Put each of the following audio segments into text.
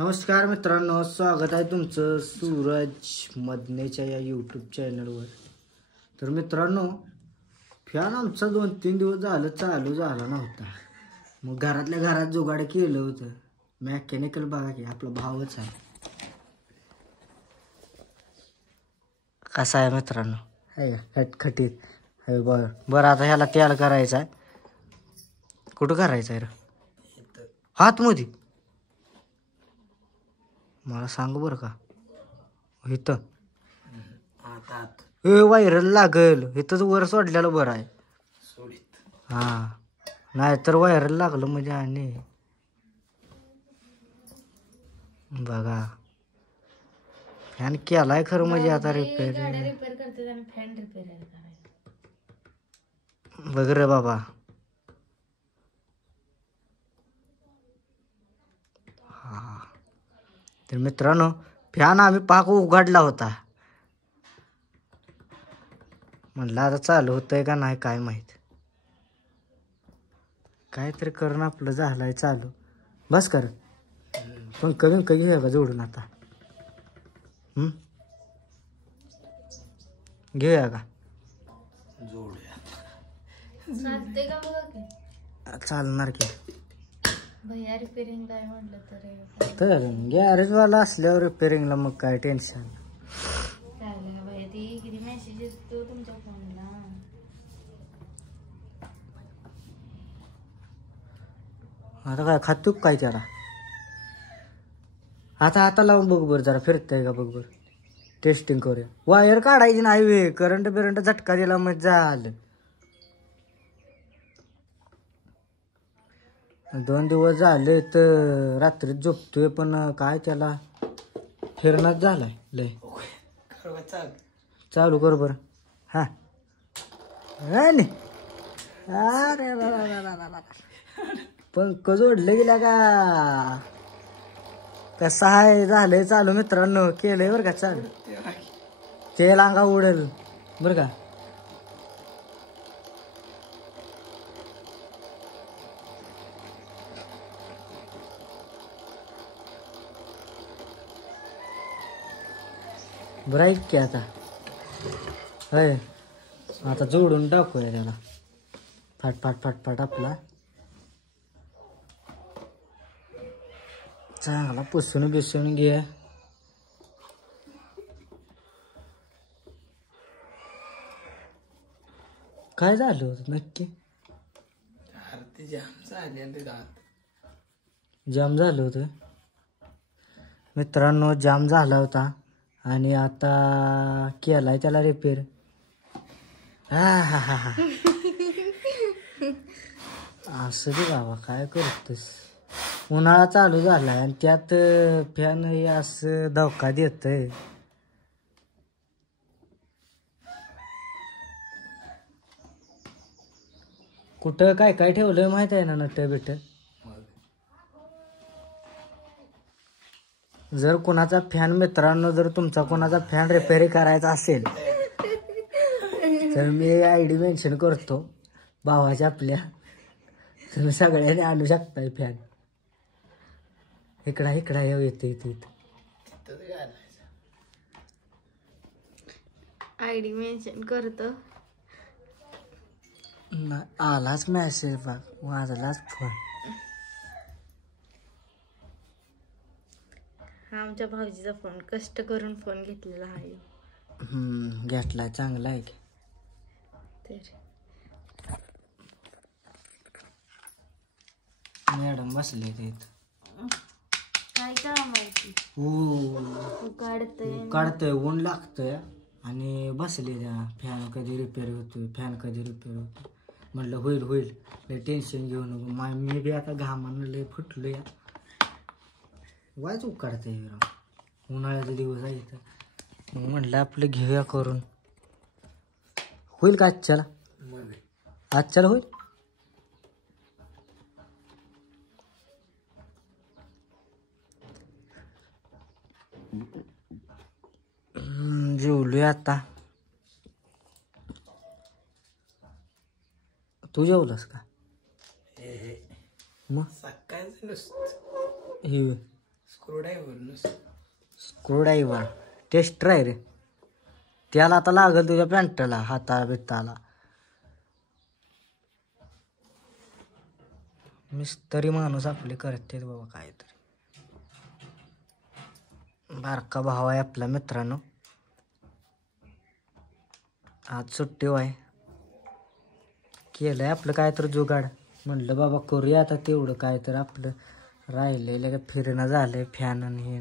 नमस्कार मित्रांनो, स्वागत आहे तुमचं सूरज मदनेच्या या यूट्यूब चॅनलवर. तर मित्रांनो, फॅन आमचा 2-3 दिवस झालं चालू झाला नव्हता. मग घरातल्या घरात जुगाड केलं होतं. मेकॅनिकल बघा की आपला भावच आहे. कसा आहे मित्रांनो, आहे का खटखटीत आहे. बरं आता ह्याला तेल करायचं आहे. कुठं करायचं आहे रे? हातमध्ये मला सांग बरं का. इथं व्हायरल लागल. इथंच वर सोडलेलं बरं आहे. हा नाही तर व्हायरल लागलं म्हणजे. आणि बघा फॅन केलाय खरं म्हणजे आता रिपेअर बघ रे बाबा. हा तर मित्रांनो, फॅन आम्ही पाक उघडला होता. म्हणलं आता चालू होतंय का नाही काय माहित. काहीतरी करून आपलं झालंय चालू. बस कर पंख बिंक घेऊया का जोडून आता. घेऊया का जोडूया. चालणार की भैया रिपेअरिंग काय म्हटलं तर गॅरेजवाला असल्यावर रिपेअरिंगला मग काय टेन्शन. चालेल भैया, ती किती मेसेज येतो तुमच्या फोनला. आता काय खातूक काय त्याला. आता लावून बघ बरं, जरा फिरतंय का बघ बरं. टेस्टिंग करूया. वायर काढायची नाही वे, करंट झटका दिला मग झालं. 2 दिवस झाले तर रात्रीत झोपतोय पण काय त्याला फिरणाच झालाय लय. चालू कर बर. हा अरे पंख जोडले गेला का. कसं आहे झालंय चालू मित्रांनो. केलंय बरं का चालू. तेल अंगा उडेल बरं का. बरं ऐक की आता. होय आता जोडून टाकूया त्याला. फाट आपला चांगला पुसून बिसून घे. काय झालं होतं नक्की. जाम झालं होतं मित्रांनो. जाम झाला होता आणि आता केलाय त्याला रिपेअर. हा असं दे बाबा, काय करतोस. उन्हाळा चालू झालाय आणि त्यात फॅन हे असं धोका देतय. कुठं काय काय ठेवलंय माहित आहे ना नट बिट. जर कोणाचा फॅन मित्रांनो, जर तुमचा कोणाचा फॅन रिपेअर करायचा असेल तर मी आयडी मेन्शन करतो भावाच्या आपल्या. तुम्ही सगळ्यांनी आणू शकताय फॅन. इकडा येते आयडी मेन्शन करतो. आलाच मेसेज बघ, वाजलाच फोन. हा आमच्या भाऊजीचा फोन, कष्ट करून फोन घेतलेला आहे. घेतलाय चांगला आहे की. तर मॅडम बसले तिथं. काय काम माहिती काढतंय ऊन लागतंय आणि बसले त्या. फॅन कधी रिपेअर होतो. म्हटलं होईल लय टेन्शन घेऊ नको. मी बी आता घामानं लय फुटलोय. वाज काढतंय उन्हाळ्याचा दिवस आहे तर. मग म्हटलं आपलं घेऊया करून. होईल का आजच्याला होईल. जेवलोय आता. तू जेवलास का? मग सकाळचं नुसतं हे स्क्रूड्रायव्हर टेस्टर आहे रे. त्याला आता लागल तुझ्या पॅन्टला हाता बित्ताला. मिस्त्री माणूस आपले करते बाबा काय तरी. बारका भाव आहे आपला मित्रांनो. आज सुट्टी आहे. केलंय आपलं काय तर जुगाड. म्हणलं बाबा करूया आता तेवढं काय तर आपलं राहिलेलं का फिरणं झालंय फॅन आणि हे.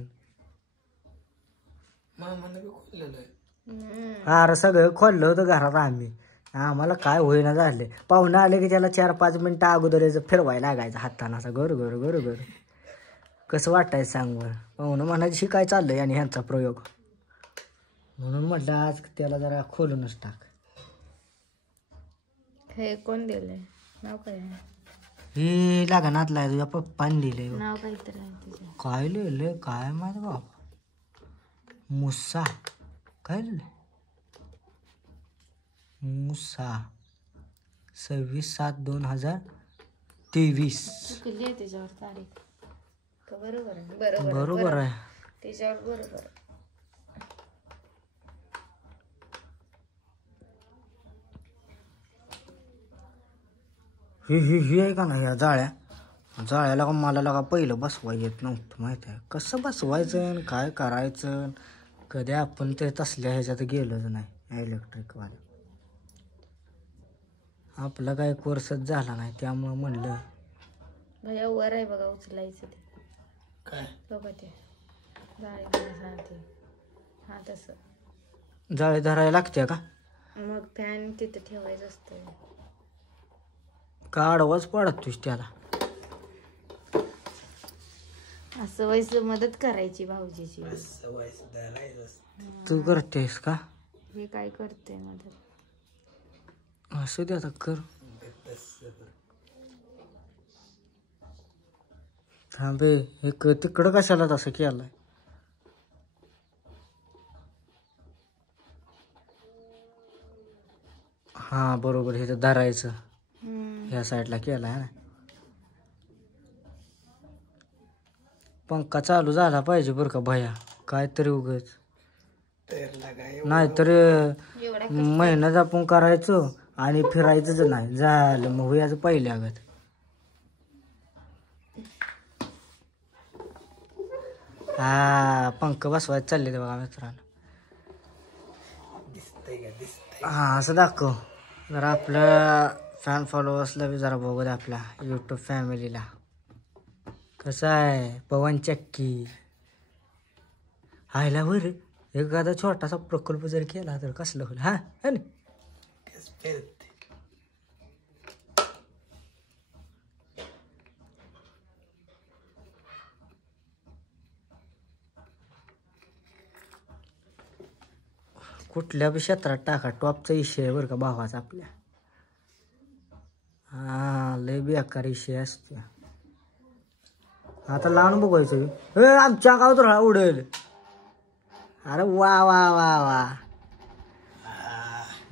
अरे सगळं खोललं होतं घरात आम्ही. आम्हाला काय होईना झाले. पाहुणं आले की त्याला 4-5 मिनिटं अगोदर याचं फिरवायला लागायचं हातानं असं गर गर गर गर. कसं वाटायचं सांग बरं. पाहुणं म्हणायची काय चाललंय आणि ह्यांचा प्रयोग. म्हणून म्हटलं आज त्याला जरा खोलूनच टाक. हे कोण दिलंय नाव काय आहे? हे लग्नातला आहे तुझ्या पप्पाने दिले. नाव काहीतरी आहे तुझं. काय लिहिलंय काय माहिती बाबा. मुसा काय लिहिलंय. मुसा 26/7/2023. चुकली आहे त्याच्यावर तारीख का बरोबर आहे? बरोबर आहे. त्याच्यावर बरोबर आहे. ही आहे का नाही या जाळ्याला का मला लगा पहिलं बसवायला येत नव्हतं माहित आहे. कसं बसवायचं आणि काय करायचं. कधी आपण ते तसल्या ह्याच्यात गेलोच नाही इलेक्ट्रिकवाले. आपला काय कोर्सच झाला नाही त्यामुळं म्हणलं. भैया वर आहे बघा उचलायचं ते काय बघा ते जाळी. हा तसं जाळी धरायला लागते का? मग फॅन तिथं ठेवायचं असतं. का आडवाच पडतोस त्याला. असं व्हायचं मदत करायची भाऊजीची. तू करतेस का? हे काय करते मदत. असं दे आता कर. थांबे एक तिकडं कशाला तसं केलंय. हा बरोबर हे तर धरायचं. ह्या साईडला केलाय ना. पंखा चालू झाला पाहिजे बरं का भया. काय तरी उगाच नाहीतर मेहनत आपण करायचो आणि फिरायचंच नाही झालं मग याच पहिल्या गत. हा पंख बसवायचं चालले ते बघा मित्रांनो. हा असं दाखव जरा आपलं फॅन फॉलोअर्सला बी जरा बघू दे आपल्या यूट्यूब फॅमिलीला. कसं आहे पवन चक्की हायला वर एखादा छोटासा प्रकल्प जर केला तर कसलं होईल. हा है ना. कुठल्या बी क्षेत्रात टाका टॉपचा विषय आहे बरं का भावाचा आपल्या. हा लय बेकार विषय असतो. आता लावून बघायचं आमच्या गावात राहा उडेल. अरे वा वा वा वा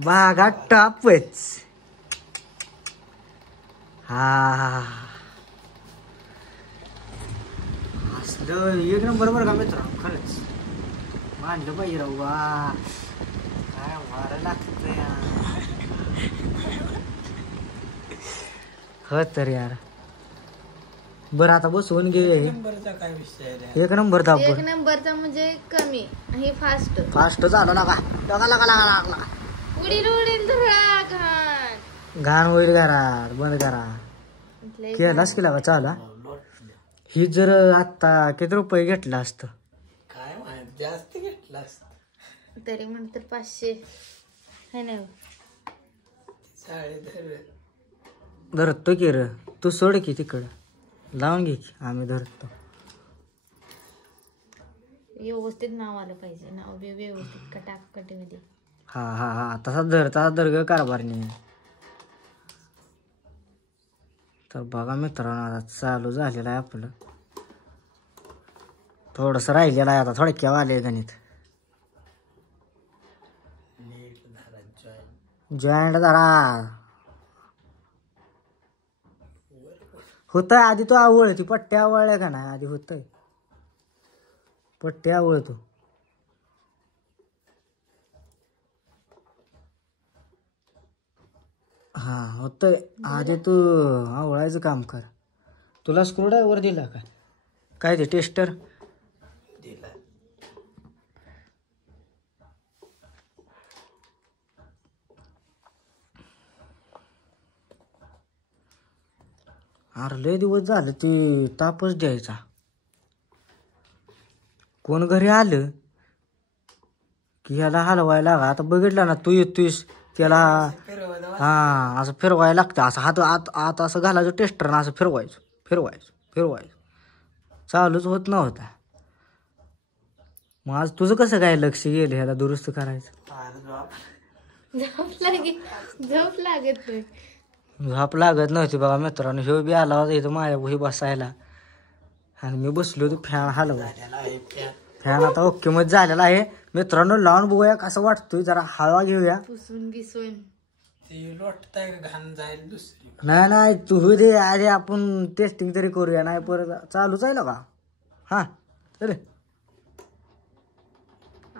बागा टॉपच. हा असलं एक नंबर बरं का मित्र खरंच. मांडलं पाहिजे राहू. वा काय वारं लागतं यार. हो तर यार. बरं आता बसवून घे. एक नंबर दाब. एक नंबरचा म्हणजे कमी हे फास्ट झालं ना का. लागला उडील धुळा घाण होईल घरात बंद करा. केलास केला का चाला. ही जर आता किती रुपये घेतला असतं काय माहित जास्त घेतला असत तरी म्हणतात 500 है ना. धरतो की र तू सोड की तिकडं लावून घे की आम्ही धरतो. व्यवस्थित नाव आलं पाहिजे. नाव बी व्यवस्थित कटाकटीमध्ये. हा हा हा तसा धर ग कारभारने. तर बघा मित्रांनो आता चालू झालेलं आहे आपलं. थोडंसं राहिलेलं आहे आता थोडक्या आले गणित. जॉईंट धरा होतंय आधी. तो आवळ ती पट्ट्या आवळल्या का नाही आधी होतंय. पट्टी आवळतो. हा होतंय. आधी तू आवळायचं काम कर. तुला स्क्रूड्रायव्हर दिला का काय ते टेस्टर? दिला. अरे लय दिवस झालं ते तापच द्यायचा. कोण घरी आलं की ह्याला हलवायला लागा. आता बघितलं ना तू येतोयस त्याला फिरवायला हा असं फिरवायला लागतं. असं हात आत आत असं घालायचं टेस्टर असं फिरवायचं फिरवायचं फिरवायचं. चालूच होत नव्हता. मग आज तुझं कसं काय लक्ष गेलं ह्याला दुरुस्त करायचं? झोप लागत नाही. झोप लागत नव्हती बघा मित्रांनो. ह्यो बी आला होता इथं माझ्या वही बसायला आणि मी बसलो होतो फॅन हलवा. फॅन आता ओके मध्ये झालेला आहे मित्रांनो. लावून बघूया कसं वाटतोय. जरा हळवा घेऊया. पुसून बिसून ते लोटताय का घाण जाईल दुसरी. नाही नाही तू दे आधी आपण टेस्टिंग तरी करूया. नाही परत चालूच आहे ना का. हा चल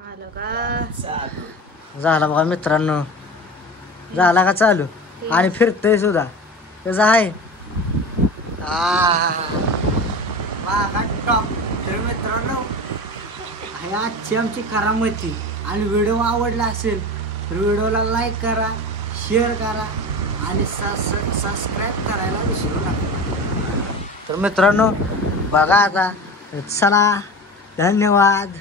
आलं का चालू झाला बघा मित्रांनो. झाला का चालू आणि फिरतय सुद्धा. कसं आहे टॉप. तर मित्रांनो हे आजची आमची करामती. आणि व्हिडिओ आवडला असेल तर व्हिडिओला लाईक करा, शेअर करा आणि सबस्क्राईब करायला विसरू नका. तर मित्रांनो बघा आता. चला धन्यवाद.